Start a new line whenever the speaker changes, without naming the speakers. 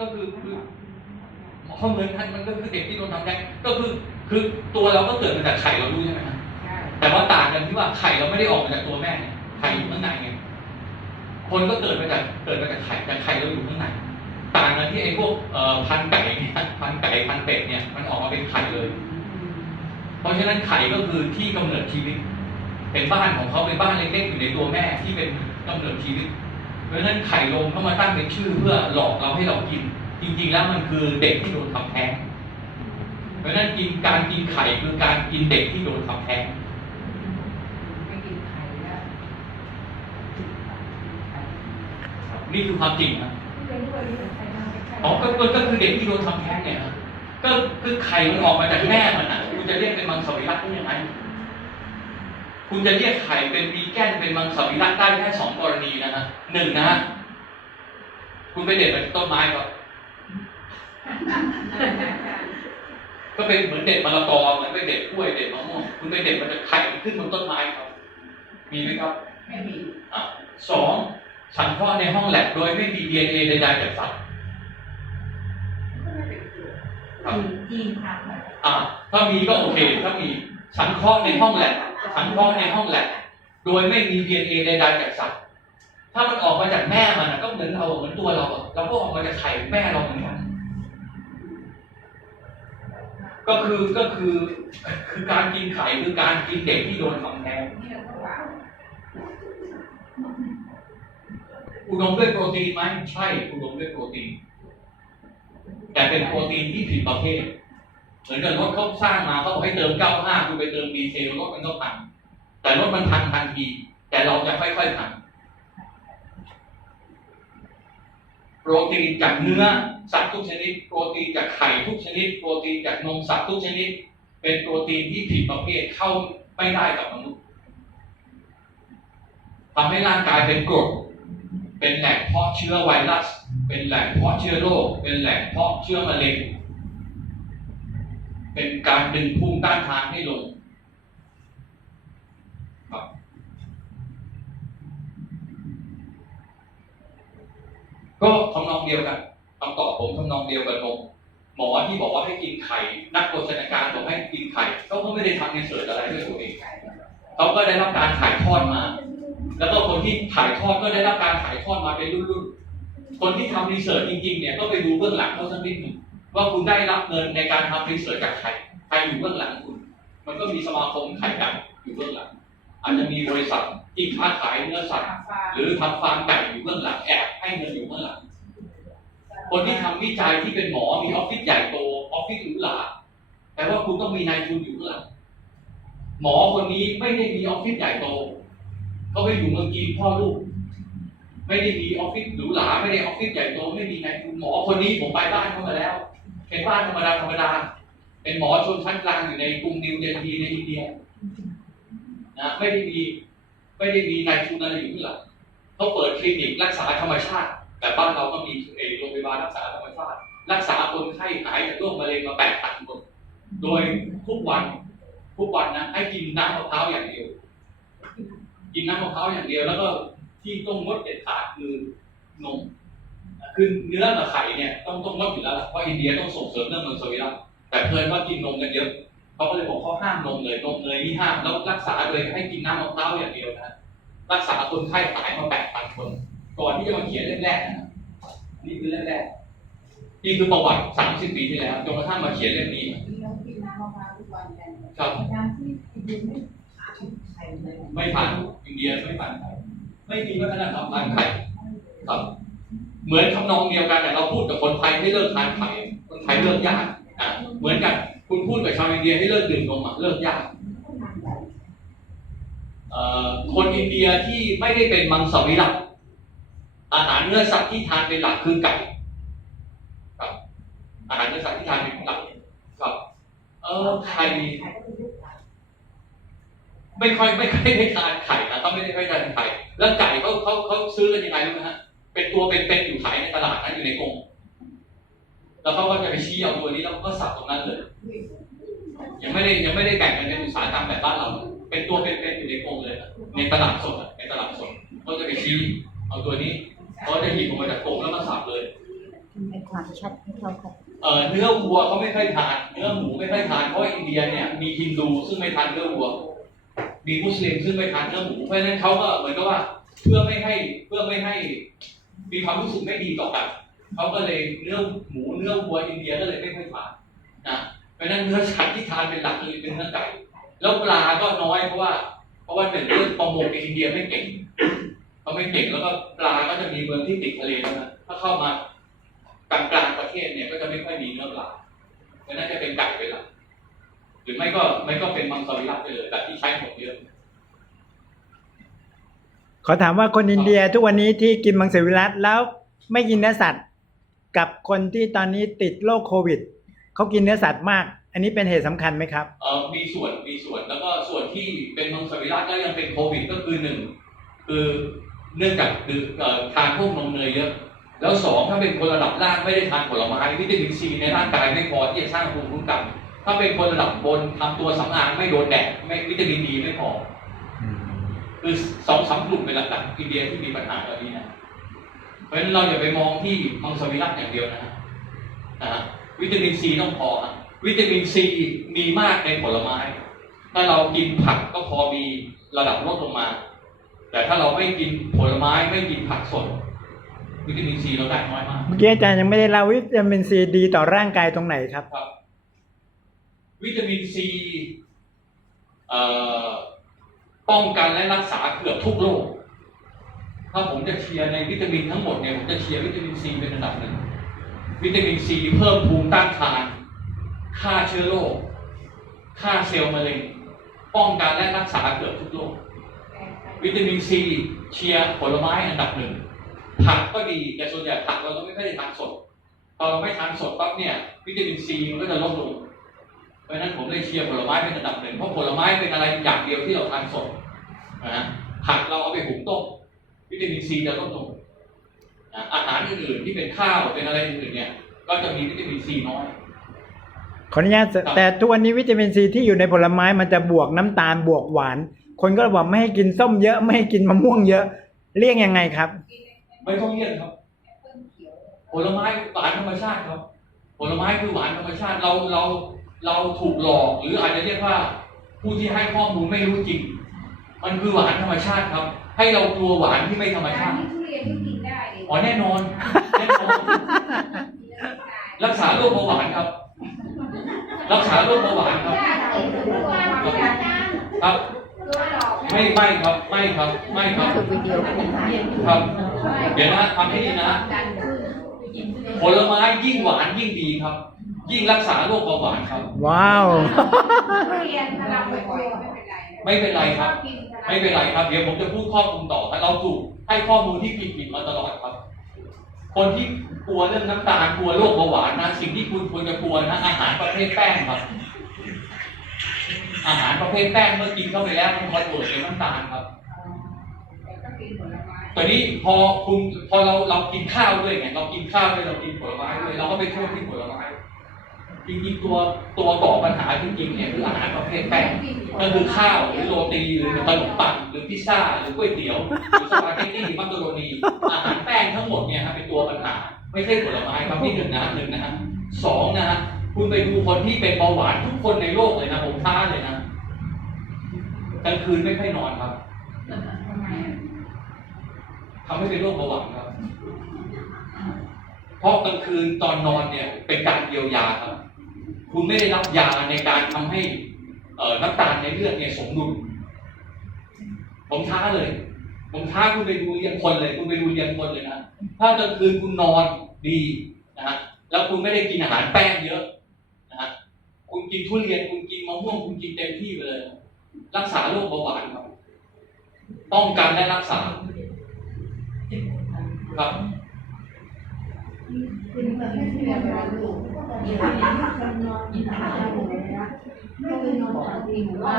ก็คือคือเพราะเหมือนท่านมันก็คือเด็กที่โดนทำแท้งก็คือคือตัวเราก็เกิดมาจากไข่เรารู้ใช่ไหมฮะ
ใช่
แต่ว่าต่างกันที่ว่าไข่เราไม่ได้ออกมาจากตัวแม่เนี่ยไข่อยู่ข้างในไงคนก็เกิดมาจากเกิดมาจากไข่แต่ไข่เราอยู่ข้างในต่างกันที่ไอ้พวกเอ่อพันธุ์ไก่เนี่ยพันธุ์ไก่พันธุ์เป็ดเนี่ยมันออกมาเป็นไข่เลย เพราะฉะนั้นไข่ก็คือที่กำเนิดชีวิต เป็นบ้านของเขาเป็นบ้านเล็กๆอยู่ในตัวแม่ที่เป็นกำเนิดชีวิต เพราะฉะนั้นไข่ลงเขามาตั้งเป็นชื่อเพื่อหลอกเราให้เรากิน จริง ๆ แล้วมันคือเด็กที่โดนทำแท้งเพราะฉะนั้นกินการกินไข่คือการกินเด็กที่โดนทำแท้ง
นี่
คือความจริงนะ
เป็นด้วยนี่เป็นไข่ดาวเป็นไข่
อ๋อก็ก็คือเด็กที่โดนทำแท้งเนี่ยนะก็คือไข่มันออกมาจากแม่มันอะคุณจะเรียกเป็นมังสวิรัติได้ยังไง คุณจะเรียกไข่เป็นวีแกนเป็นมังสวิรัติได้แค่สองกรณีนะฮะหนึ่งนะฮะคุณไปเด็ดมาจากต้นไม้ก่อนก็เป็นเหมือนเด็ดมะละกอเหมือนไปเด็ดกล้วยเด็ดมะม่วงคุณไปเด็ดมาจากไข่มันขึ้นบนต้นไม้ครับ มีไหมครับ
ไม่มี
อะสองสังเคราะห์ในห้องแลบโดยไม่มี DNA ใดๆจากสัตว์
ก็ไม่เป็นตัว
ครับ
จีนทำอะไร
อ่าถ้ามีก็โอเค ถ้ามีสังเคราะห์ในห้องแลบ สังเคราะห์ในห้องแลบโดยไม่มี DNA ใดๆจากสัตว์ ถ้ามันออกมาจากแม่มันก็เหมือนเราเหมือนตัวเราเราก็ออกมาจากไข่แม่เราเหมือนกันก็คือก็คือคือการกินไข่คือการกินเด็กที่โดนทำแท้งอุดมด้วยโปรตีนไหมใช่อุดมด้วยโปรตีนแต่เป็นโปรตีนที่ผิดประเภท มือนกับรถเขาสร้างมาเขาบอกให้เติม95คุณไปเติมดีเซลรถมันก็พัง แต่รถมันพังทันที แต่เราจะค่อยๆพังโปรตีนจากเนื้อสัตว์ทุกชนิด โปรตีนจากไข่ทุกชนิด โปรตีนจากนมสัตว์ทุกชนิด เป็นโปรตีนที่ผิดประเภทเข้าไม่ได้กับมนุษย์ทำให้ร่างกายเป็นกรดเป็นแหล่งเพาะเชื้อไวรัส เป็นแหล่งเพาะเชื้อโรค เป็นแหล่งเพาะเชื้อมะเร็ง เป็นการดึงภูมิต้านทานให้ลงครับก็ทำนองเดียวกันคำตอบผมทำนองเดียวกับนมหมอที่บอกว่าให้กินไข่ นักโภชนาการบอกให้กินไข่เขาก็ไม่ได้ทำในเสิร์ชอะไรด้วยตัวเองเขาก็ได้รับการถ่ายทอดมา แล้วก็คนที่ถ่ายทอดก็ได้รับการถ่ายทอดมาเป็นรุ่นๆคนที่ทำรีเสิร์ชจริงๆเนี่ยก็ไปดูเบื้องหลังเขาสักนิดหนึ่ง ว่าคุณได้รับเงินในการทำรีเสิร์ชจากใครใครอยู่เบื้องหลังคุณ มันก็มีสมาคมไข่ไก่อยู่เบื้องหลัง อาจจะมีบริษัทที่ค้าขายเนื้อสัตว์
ฟ้า
หรือทำฟาร์มไก่อยู่เบื้องหลังแอบให้เงินอยู่เบื้องหลัง คนที่ทำวิจัยที่เป็นหมอมีออฟฟิศใหญ่โตออฟฟิศหรูหราแต่ว่าคุณต้องมีนายทุนอยู่เบื้องหลังหมอคนนี้ไม่ได้มีออฟฟิศใหญ่โตเขาไปอยู่เมืองจีนพ่อลูก ไม่ได้มีออฟฟิศหรูหราไม่ได้ออฟฟิศใหญ่โตไม่มีนายทุนหมอคนนี้ผมไปบ้านเขามาแล้ว เป็นบ้านธรรมดาธรรมดา เป็นหมอชนชั้นกลางอยู่ในกรุงนิวเดลีในอินเดียนะไม่ได้มีไม่ได้มีนายทุนอะไรอยู่ข้างหลังเขาเปิดคลินิกรักษาธรรมชาติ แต่บ้านเราก็มีเออโรงพยาบาลรักษาธรรมชาติ รักษาคนไข้หายจากโรคมะเร็งมาแปดพันคนโดยทุกวันทุกวันนะให้กินน้ำมะพร้าวอย่างเดียว กินน้ำมะพร้าวอย่างเดียว แล้วก็ที่ต้องงดเด็ดขาดคือนม คือเนื้อกับไข่เนี่ยต้องต้องงดอยู่แล้วล่ะเพราะอินเดียต้องส่งเสริมเรื่องมังสวิรัติแต่เพื่อนว่ากินนมกันเยอะเขาก็เลยบอกเขาห้ามนมเลยนมเลยนี่ห้ามแล้วรักษาโดยให้กินน้ำมะพร้าวอย่างเดียวนะรักษาคนไข้หายมาแปดพันคน ก่อนที่จะมาเขียนเล่มแรกนะนี่คือเล่มแรกนี่คือประวัติสามสิบปีที่แล้วจนกระทั่งมาเขียนเล่มนี้
เรากินน้ำมะพร้าวทุกวันกัน
ครับ
น้ำที่กินไม่ขาดไข่เลย
ไม่ผ่านอินเดียไม่ผ่านไทยไม่มีวัฒนธรรมทานไข่ครับ เหมือนทำนองเดียวกันแต่เราพูดกับคนไทยให้เลิกทานไข่คนไทยเลิกยากอะเหมือนกันคุณพูดกับชาวอินเดียให้เลิกดื่มนมอะเลิกยากคนอินเดียที่ไม่ได้เป็นมังสวิรัติอาหารเนื้อสัตว์ที่ทานเป็นหลักคือไก่ครับอาหารเนื้อสัตว์ที่ทานเป็นหลักครับ เออไข่
ไข่ก็เป็นลูกหลาน
ไม่ค่อยไม่ค่อยได้ทานไข่นะต้องไม่ได้ค่อยทานไข่แล้วไก่เขาเขาเขาซื้อกันยังไงรู้ไหมฮะ เป็นตัวเป็นๆอยู่ขายในตลาดนั้นอยู่ในกรงแล้วเขาก็จะไปชี้เอาตัวนี้แล้วก็สับตรงนั้นเลย ยังไม่ได้ยังไม่ได้แบ่งกันเป็นอุตสาหกรรมแบบบ้านเรา เป็นตัวเป็นๆอยู่ในกรงเลยนะในตลาดสดอะในตลาดสดเขาจะไปชี้เอาตัวนี้เขาจะหยิบออกมาจากกรงแล้วก็สับเลย
ทานชัดให้เขาครับ
เอ่อเนื้อวัวเขาไม่ค่อยทาน เนื้อหมูไม่ค่อยทานเพราะว่าอินเดียเนี่ยมีฮินดูซึ่งไม่ทานเนื้อวัว มีมุสลิมซึ่งไม่ทานเนื้อหมูเพราะฉะนั้นเขาก็เหมือนกับว่า เพื่อไม่ให้เพื่อไม่ให้ มีความรู้สึกไม่ดีต่อกันเขาก็เลยเนื้อหมูเนื้อวัวอินเดียก็เลยไม่ค่อยทานนะเพราะนั้นเนื้อสัตว์ที่ทานเป็นหลักเลยเป็นเนื้อไก่แล้วปลาก็น้อยเพราะว่า เพราะว่าหนึ่งเรื่องประมงในอินเดียไม่เก่งเขาไม่เก่งแล้วก็ปลาก็จะมีเมืองที่ติดทะเลนะถ้าเข้ามากลางกลางประเทศเนี่ยก็จะไม่ค่อยมีเนื้อปลาเพราะนั้นจะเป็นไก่ไปหละหรือไม่ก็ไม่ก็เป็นมังสวิรัตไปเลยแบบที่ใช้หมดเยอะ
ขอถามว่าคนอินเดียทุกวันนี้ที่กินมังสวิรัตแล้วไม่กินเนื้อสัตว์ กับคนที่ตอนนี้ติดโรคโควิดเขากินเนื้อสัตว์มาก อันนี้เป็นเหตุสำคัญไหมครับ
เออมีส่วนมีส่วนแล้วก็ส่วนที่เป็นมังสวิรัตแล้วยังเป็นโควิดก็คือหนึ่งคือเนื่องจากดื่มเอ่อทานพวกนมเนยเยอะ แล้วสองถ้าเป็นคนระดับล่างไม่ได้ทานผลไม้วิตามินซีในร่างกายไม่พอที่จะสร้างภูมิคุ้มกันถ้าเป็นคนระดับบนทำตัวสำอางไม่โดนแดดไม่วิตามินดีไม่พอ คือสองสามกลุ่มเป็นหลักๆอินเดียที่มีปัญหาแบบนี้นะเพราะฉะนั้นเราอย่าไปมองที่มังสวิรัตอย่างเดียวนะฮะนะฮะวิตามินซีต้องพอฮะวิตามินซีมีมากในผลไม้ ถ้าเรากินผักก็พอมีระดับลดลงมา แต่ถ้าเราไม่กินผลไม้ไม่กินผักสดวิตามินซีเราได้น้อยมาก
เมื่อกี้อาจารย์ยังไม่ได้เล่าวิตามินซีดีต่อร่างกายตรงไหนครับ
ครับ วิตามินซีเอ่อ ป้องกันและรักษาเกือบทุกโรคถ้าผมจะเชียร์ในวิตามินทั้งหมดเนี่ยผมจะเชียร์วิตามินซีเป็นอันดับหนึ่งวิตามินซีเพิ่มภูมิต้านทานฆ่าเชื้อโรคฆ่าเซลล์มะเร็ง ป้องกันและรักษาเกือบทุกโรควิตามินซีเชียร์ผลไม้อันดับหนึ่งผักก็ดีแต่ส่วนใหญ่ผักเราก็ไม่ค่อยได้ทานสดพอเราไม่ทานสดปั๊บเนี่ย วิตามินซีมันก็จะลดลง ราะฉะนั้นผมเลยเชียร์ผลไม้เป็นอันดับหนึ่งเพราะผลไม้เป็นอะไรอย่างเดียวที่เราทานสดนะฮะผักเราเอาไปหุงต้มวิตามินซีจะลดลงนะอาหารอื่นๆที่เป็นข้าวเป็นอะไรอื่นๆเนี่ย ก็จะมีวิตามินซีน้อย
ขออนุญาตแต่ทุกวันนี้วิตามินซีที่อยู่ในผลไม้มันจะบวกน้ำตาลบวกหวาน คนก็บอกไม่ให้กินส้มเยอะไม่ให้กินมะม่วงเยอะ เลี่ยงยังไงครับ
ไม่ต้องเลี่ยนครับ ผลไม้หวานธรรมชาติครับ ผลไม้คือหวานธรรมชาติเราเรา เราถูกหลอกหรืออาจจะเรียกว่าผู้ที่ให้ข้อมูลไม่รู้จริง มันคือหวานธรรมชาติครับ ให้เรากลัวหวานที่ไม่ธรรมชาติ
ทุเรียนที่กินได้ดิ
อ๋อแน่นอนแน่นอน รักษาโรคเบาหวานครับ รักษาโรคเบาหวานครับ ครับ ไม่ไม่ครับไม่ครับไม่ครับ
คือวิดีโอเป็น
ครับ เดี๋ยวนะทำให้ดีนะผลไม้ยิ่งหวานยิ่งดีครับ ยิ่งรักษาโรคเบาหวานครับ
ว้าว
เรียนถ้าเราบ่อยๆไม่เป็นไร
ไม่เป็นไรครับไม่เป็นไรครับ เดี๋ยวผมจะพูดข้อมูลต่อครับเราถูกให้ข้อมูลที่ผิดๆมาตลอดครับ คนที่กลัวเรื่องน้ำตาลกลัวโรคเบาหวานนะสิ่งที่คุณควรจะกลัวนะอาหารประเภทแป้งครับ อาหารประเภทแป้งเมื่อกินเข้าไปแล้วมันคอนเวิร์ตเป็นน้ำตาลครับ
แต่ก็กินผลไม้
ตอนนี้พอคุณพอเราเรากินข้าวด้วยไงเรากินข้าวด้วยเรากินผลไม้ด้วยเราก็ไปโทษที่ผลไม้ จริงๆตัวตัวก่อปัญหาจริงๆเนี่ยคืออาหารประเภทแป้งก็คือข้าวหรือโรตีหรือขนมปังหรือพิซซ่าหรือก๋วยเตี๋ยวหรือสปาเกตตี้มักกะโรนีอาหารแป้งทั้งหมดเนี่ยครับเป็นตัวปัญหา ไม่ใช่ผลไม้ครับที่หนึ่งนะหนึ่งนะฮะสองนะฮะคุณไปดูคนที่เป็นเบาหวานทุกคนในโลกเลยนะผมท้าเลยนะกลางคืนไม่ค่อยนอนครับ
ทำไมอะ
ทำให้เป็นโรคเบาหวานครับ เพราะกลางคืนตอนนอนเนี่ยเป็นการเยียวยาครับ คุณไม่ได้รับยาในการทำให้น้ำตาลในเลือดเนี่ยสมดุล ผมท้าเลย ผมท้าคุณไปดูเรียงคนเลย คุณไปดูเรียงคนเลยนะ ถ้ากลางคืนคุณนอนดีนะฮะ แล้วคุณไม่ได้กินอาหารแป้งเยอะนะฮะ คุณกินทุเรียน คุณกินมะม่วง คุณกินเต็มที่ไปเลย รักษาโรคเบาหวานครับ ป้องกันและรักษา ครับ
กินแบบไม่เสียเวลาลูกกินแบบนี้คนนอนกินอาหารได้หมดเลยนะไม่เคยนอนปกติหรือว่า